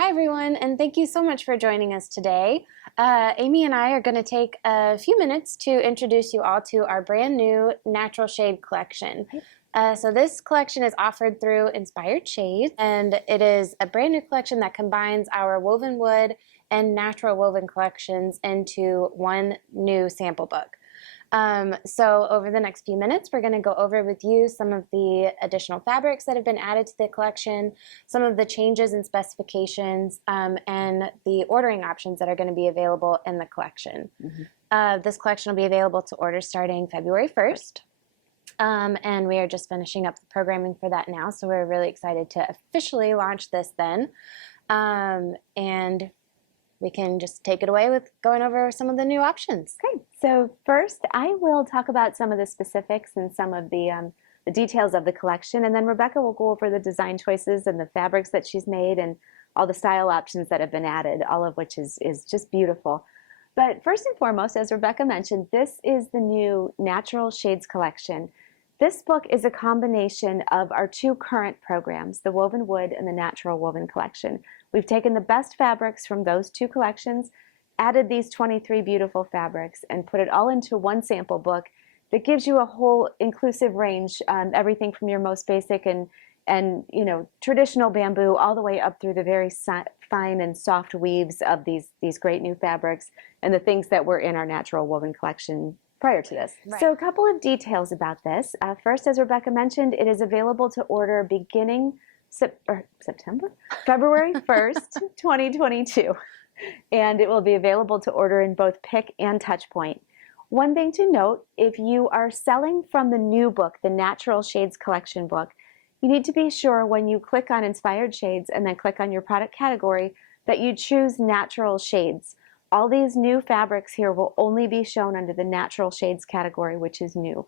Hi, everyone, and thank you so much for joining us today. Amy and I are going to take a few minutes to introduce you all to our brand new Natural Shade collection. So this collection is offered through Inspired Shades, and it is a brand new collection that combines our woven wood and natural woven collections into one new sample book. So over the next few minutes, we're going to go over with you some of the additional fabrics that have been added to the collection, some of the changes in specifications, and the ordering options that are going to be available in the collection. This collection will be available to order starting February 1st. And we are just finishing up the programming for that now, so we're really excited to officially launch this then. And we can just take it away with going over some of the new options. Great. So first, I will talk about some of the specifics and some of the details of the collection, and then Rebecca will go over the design choices and the fabrics that she's made and all the style options that have been added, all of which is just beautiful. But first and foremost, as Rebecca mentioned, this is the new Natural Shades collection. This book is a combination of our two current programs, the Woven Wood and the Natural Woven collection. We've taken the best fabrics from those two collections, added these 23 beautiful fabrics, and put it all into one sample book that gives you a whole inclusive range, everything from your most basic and traditional bamboo all the way up through the very fine and soft weaves of these great new fabrics and the things that were in our Natural Woven collection prior to this. Right. So a couple of details about this. First, as Rebecca mentioned, it is available to order beginning February 1st, 2022. And it will be available to order in both Pick and Touchpoint. One thing to note, if you are selling from the new book, the Natural Shades collection book, you need to be sure when you click on Inspired Shades and then click on your product category that you choose Natural Shades. All these new fabrics here will only be shown under the Natural Shades category, which is new.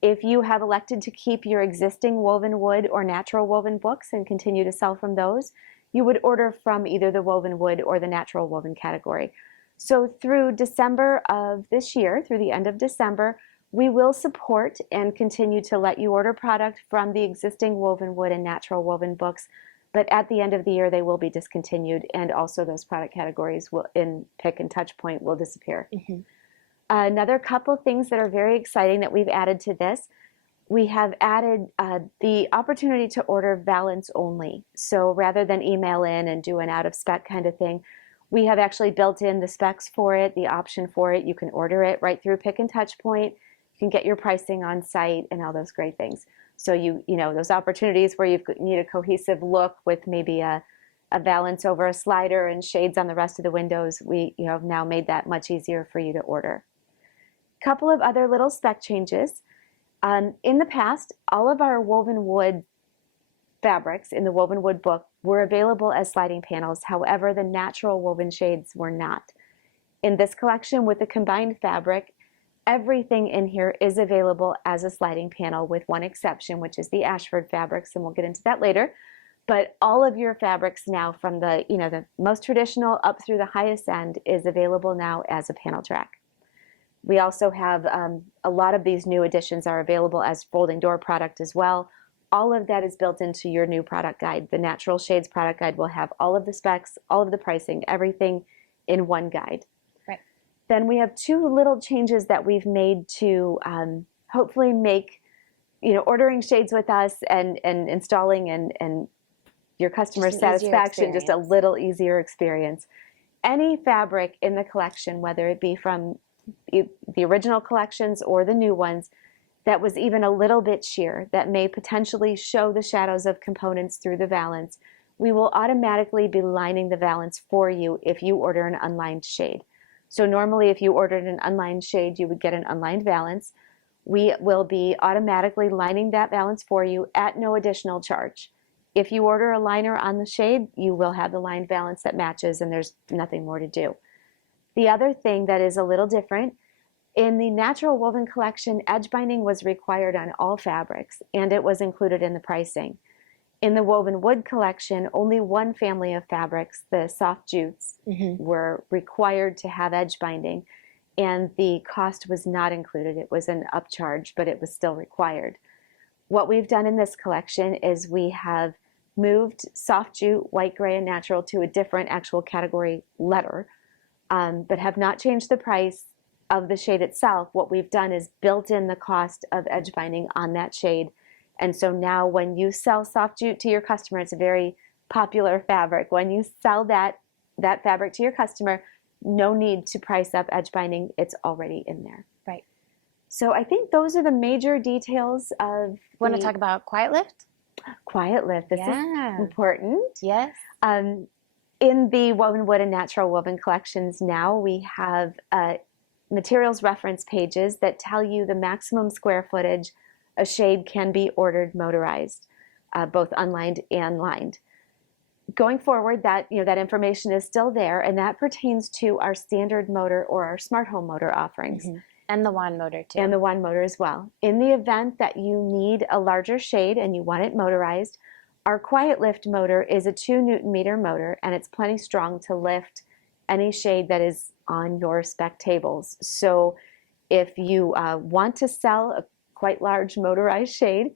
If you have elected to keep your existing woven wood or natural woven books and continue to sell from those, you would order from either the woven wood or the natural woven category. So through December of this year, through the end of December, we will support and continue to let you order product from the existing woven wood and natural woven books. But at the end of the year, they will be discontinued, and also those product categories will, in Pick and Touchpoint, will disappear. Another couple of things that are very exciting that we've added to this, we have added the opportunity to order valance only. So rather than email in and do an out-of-spec kind of thing, we have actually built in the specs for it, the option for it. You can order it right through Pick and Touchpoint. You can get your pricing on site and all those great things. So you know those opportunities where you need a cohesive look with maybe a valance over a slider and shades on the rest of the windows, we have now made that much easier for you to order. A couple of other little spec changes. In the past, all of our woven wood fabrics in the woven wood book were available as sliding panels. However, the natural woven shades were not. In this collection with the combined fabric, everything in here is available as a sliding panel with one exception, which is the Ashford fabrics, and we'll get into that later. But all of your fabrics now from the most traditional up through the highest end is available now as a panel track. We also have a lot of these new additions are available as folding door product as well. All of that is built into your new product guide. The Natural Shades product guide will have all of the specs, all of the pricing, everything in one guide. Then we have two little changes that we've made to hopefully make ordering shades with us and installing and your customer satisfaction just a little easier experience. Any fabric in the collection, whether it be from the original collections or the new ones, that was even a little bit sheer, that may potentially show the shadows of components through the valance, we will automatically be lining the valance for you if you order an unlined shade. So normally if you ordered an unlined shade, you would get an unlined valance. We will be automatically lining that valance for you at no additional charge. If you order a liner on the shade, you will have the lined valance that matches, and there's nothing more to do. The other thing that is a little different, in the Natural Woven collection, edge binding was required on all fabrics, and it was included in the pricing. In the Woven Wood collection, only one family of fabrics, the soft jutes, were required to have edge binding, and the cost was not included. It was an upcharge, but it was still required. What we've done in this collection is we have moved soft jute, white, gray, and natural to a different actual category letter, but have not changed the price of the shade itself. What we've done is built in the cost of edge binding on that shade. And so now when you sell soft jute to your customer, it's a very popular fabric. When you sell that fabric to your customer, no need to price up edge binding. It's already in there. Right. So I think those are the major details of Want to talk about Quiet Lift? Quiet Lift. This Yeah. is important. Yes. In the Woven Wood and Natural Woven collections now, we have materials reference pages that tell you the maximum square footage a shade can be ordered motorized, both unlined and lined. Going forward, that information is still there, and that pertains to our standard motor or our smart home motor offerings. Mm-hmm. And the wand motor too. And the wand motor as well. In the event that you need a larger shade and you want it motorized, our Quiet Lift motor is a 2 Newton meter motor, and it's plenty strong to lift any shade that is on your spec tables. So if you want to sell a quite large motorized shade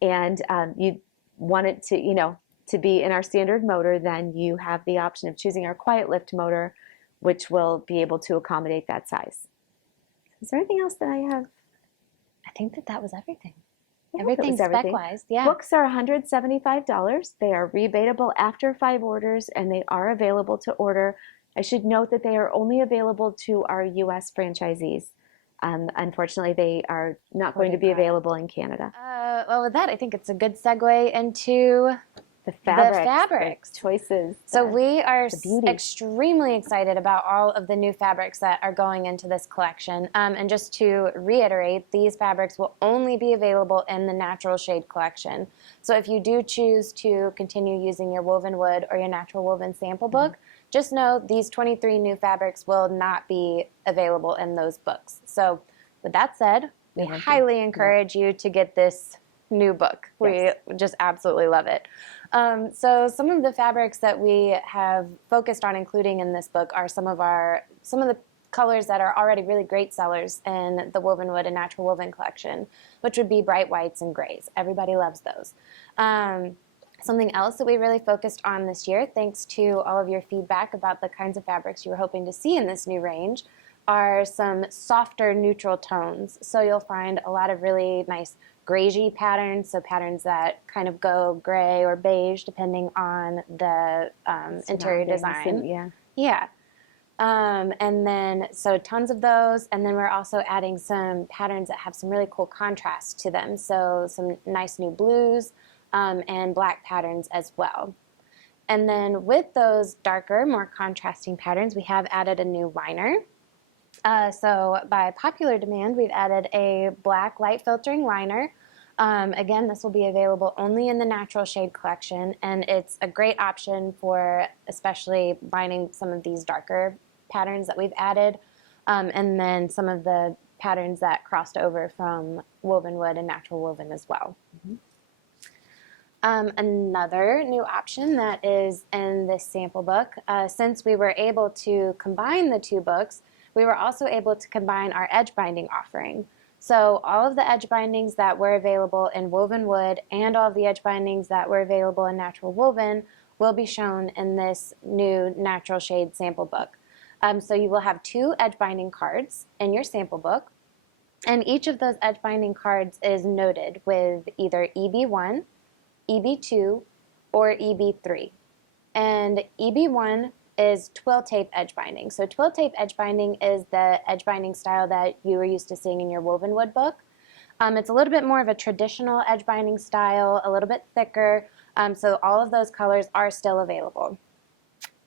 and you want it to be in our standard motor, then you have the option of choosing our Quiet Lift motor, which will be able to accommodate that size. Is there anything else that I have? I think that was everything. Yeah, Everything's spec-wise. Yeah. Books are $175. They are rebatable after 5 orders, and they are available to order. I should note that they are only available to our U.S. franchisees. Unfortunately, they are not going to be available in Canada. Well, with that, I think it's a good segue into The fabrics. fabrics. The choices. So we are beauty. extremely excited about all of the new fabrics that are going into this collection. And just to reiterate, these fabrics will only be available in the Natural Shade collection. So if you do choose to continue using your Woven Wood or your Natural Woven sample book, just know these 23 new fabrics will not be available in those books. So with that said, we highly encourage you to get this new book. Yes. We just absolutely love it. So some of the fabrics that we have focused on including in this book are some of the colors that are already really great sellers in the Woven Wood and Natural Woven collection, which would be bright whites and grays. Everybody loves those. Something else that we really focused on this year, thanks to all of your feedback about the kinds of fabrics you were hoping to see in this new range, are some softer neutral tones. So you'll find a lot of really nice grayish patterns, so patterns that kind of go gray or beige depending on the interior design. Yeah. And then, so tons of those, and then we're also adding some patterns that have some really cool contrast to them. So some nice new blues and black patterns as well. And then with those darker, more contrasting patterns, we have added a new liner. So by popular demand, we've added a black light filtering liner. Again, this will be available only in the Natural Shade collection, and it's a great option for especially lining some of these darker patterns that we've added, and then some of the patterns that crossed over from Woven Wood and Natural Woven as well. Another new option that is in this sample book, since we were able to combine the two books, we were also able to combine our edge binding offering. So all of the edge bindings that were available in Woven Wood and all of the edge bindings that were available in Natural Woven will be shown in this new Natural Shade sample book. So you will have 2 edge binding cards in your sample book, and each of those edge binding cards is noted with either EB1, EB2, or EB3. And EB1 is twill tape edge binding. So twill tape edge binding is the edge binding style that you were used to seeing in your Woven Wood book. It's a little bit more of a traditional edge binding style, a little bit thicker, so all of those colors are still available.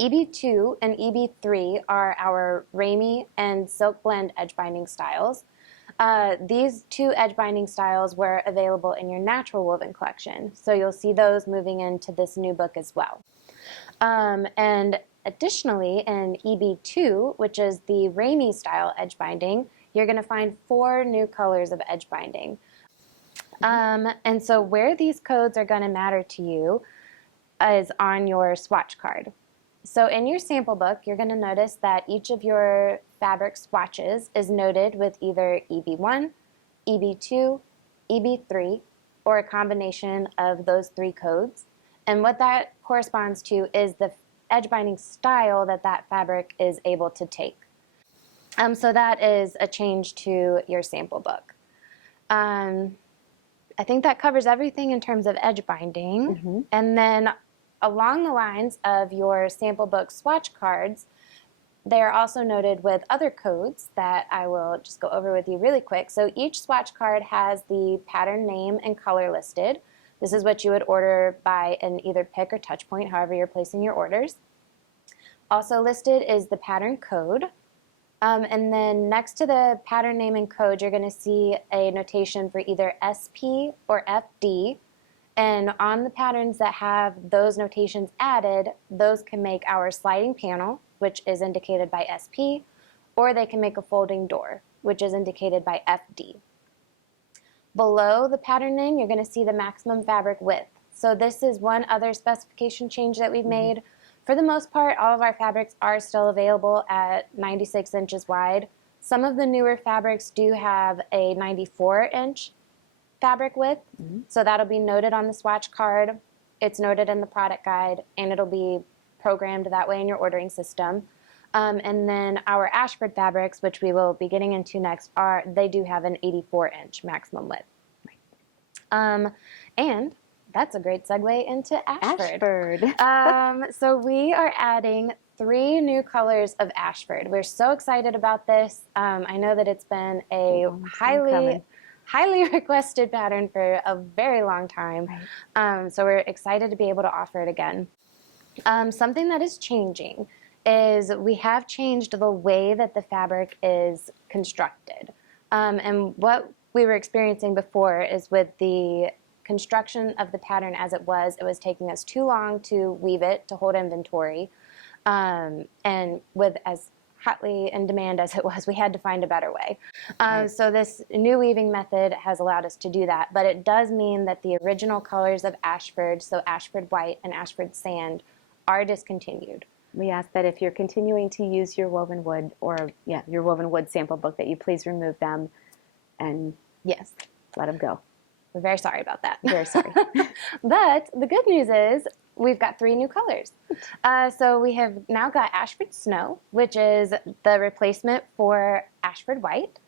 EB2 and EB3 are our Ramie and Silk Blend edge binding styles. These 2 edge binding styles were available in your Natural Woven collection, so you'll see those moving into this new book as well. And additionally, in EB2, which is the Ramie style edge binding, you're going to find 4 new colors of edge binding. And so where these codes are going to matter to you is on your swatch card. So in your sample book, you're going to notice that each of your fabric swatches is noted with either EB1, EB2, EB3, or a combination of those 3 codes. And what that corresponds to is the edge binding style that that fabric is able to take. So that is a change to your sample book. I think that covers everything in terms of edge binding. And then along the lines of your sample book swatch cards, they are also noted with other codes that I will just go over with you really quick. So each swatch card has the pattern name and color listed. This is what you would order by an either pick or touch point, however you're placing your orders. Also listed is the pattern code. And then next to the pattern name and code, you're going to see a notation for either SP or FD. And on the patterns that have those notations added, those can make our sliding panel, which is indicated by SP, or they can make a folding door, which is indicated by FD. Below the pattern name, you're going to see the maximum fabric width. So this is one other specification change that we've made. For the most part, all of our fabrics are still available at 96 inches wide. Some of the newer fabrics do have a 94-inch fabric width, so that'll be noted on the swatch card. It's noted in the product guide, and it'll be programmed that way in your ordering system. And then our Ashford fabrics, which we will be getting into next, they do have an 84-inch maximum width. And that's a great segue into Ashford. So we are adding 3 new colors of Ashford. We're so excited about this. I know that it's been a highly requested pattern for a very long time. So we're excited to be able to offer it again. Something that is changing is we have changed the way that the fabric is constructed. And what we were experiencing before is with the construction of the pattern as it was taking us too long to weave it, to hold inventory. And with as hotly in demand as it was, we had to find a better way. So this new weaving method has allowed us to do that, but it does mean that the original colors of Ashford, so Ashford White and Ashford Sand, are discontinued. We ask that if you're continuing to use your woven wood or your woven wood sample book, that you please remove them and let them go. We're very sorry about that. Very sorry. But the good news is we've got 3 new colors. So we have now got Ashford Snow, which is the replacement for Ashford White,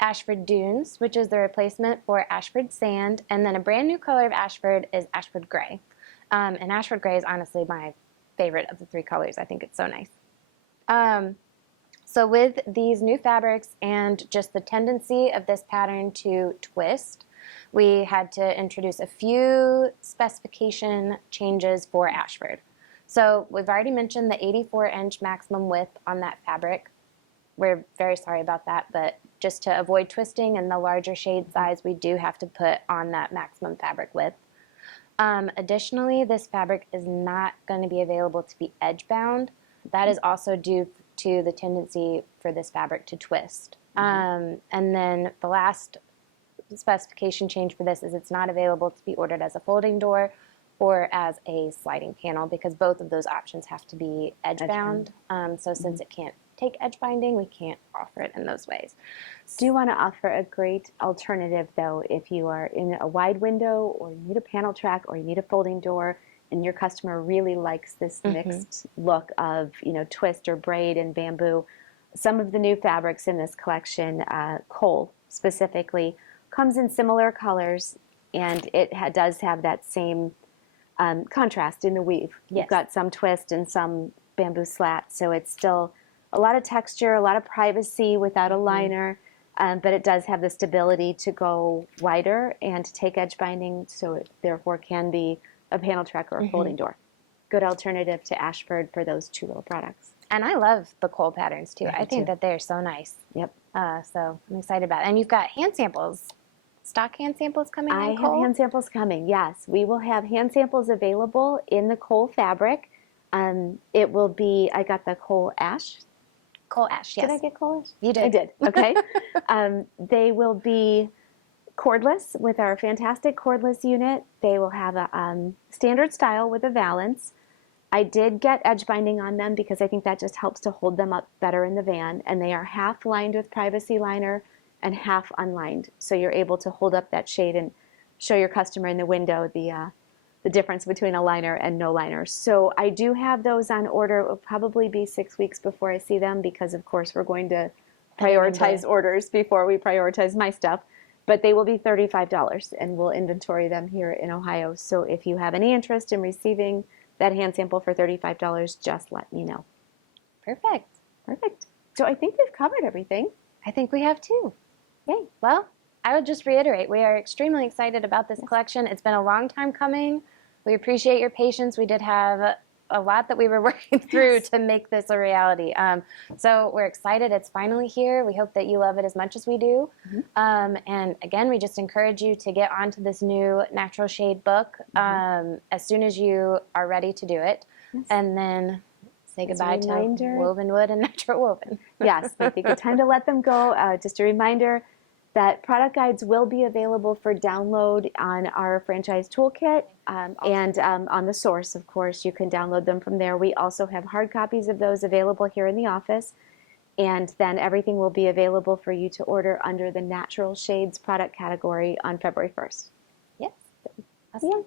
Ashford Dunes, which is the replacement for Ashford Sand, and then a brand new color of Ashford is Ashford Gray. And Ashford Gray is honestly my favorite of the 3 colors. I think it's so nice. So with these new fabrics and just the tendency of this pattern to twist, we had to introduce a few specification changes for Ashford. So we've already mentioned the 84-inch maximum width on that fabric. We're very sorry about that, but just to avoid twisting and the larger shade size, we do have to put on that maximum fabric width. Additionally, this fabric is not going to be available to be edge bound. That is also due to the tendency for this fabric to twist. And then the last specification change for this is it's not available to be ordered as a folding door or as a sliding panel, because both of those options have to be edge bound. So since it can't take edge binding, we can't offer it in those ways. Do you want to offer a great alternative, though, if you are in a wide window or you need a panel track or you need a folding door and your customer really likes this mixed look of, twist or braid and bamboo? Some of the new fabrics in this collection, Cole specifically, comes in similar colors, and it does have that same contrast in the weave. You've got some twist and some bamboo slat, so it's still a lot of texture, a lot of privacy without a liner, but it does have the stability to go wider and to take edge binding, so it therefore can be a panel track or a folding door. Good alternative to Ashford for those 2 little products. And I love the Cole patterns too. I think that they're so nice. Yep. So I'm excited about it. And you've got hand samples. Stock hand samples coming in, Cole? I have hand samples coming, yes. We will have hand samples available in the Cole fabric. It will be, I got the Cole Ash. Cole Ash, yes. Did I get Cole Ash? You did. I did, okay. They will be cordless with our fantastic cordless unit. They will have a standard style with a valance. I did get edge binding on them because I think that just helps to hold them up better in the van. And they are half lined with privacy liner and half unlined. So you're able to hold up that shade and show your customer in the window the the difference between a liner and no liner. So I do have those on order. It will probably be 6 weeks before I see them because, of course, we're going to prioritize orders before we prioritize my stuff. But they will be $35, and we'll inventory them here in Ohio. So if you have any interest in receiving that hand sample for $35, just let me know. Perfect. Perfect. So I think we've covered everything. I think we have too. Yay. Well, I would just reiterate, we are extremely excited about this collection. It's been a long time coming. We appreciate your patience. We did have a lot that we were working through to make this a reality. So we're excited. It's finally here. We hope that you love it as much as we do. And again, we just encourage you to get onto this new Natural Shade book as soon as you are ready to do it. And then say goodbye to Woven Wood and Natural Woven. Yes, I think it's time to let them go. Just a reminder that product guides will be available for download on our franchise toolkit and on the source, of course. You can download them from there. We also have hard copies of those available here in the office. And then everything will be available for you to order under the Natural Shades product category on February 1st. Yes. Awesome. Yeah.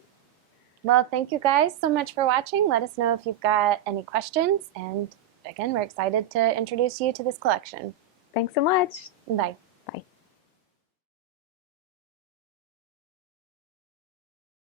Well, thank you guys so much for watching. Let us know if you've got any questions. And again, we're excited to introduce you to this collection. Thanks so much. Bye.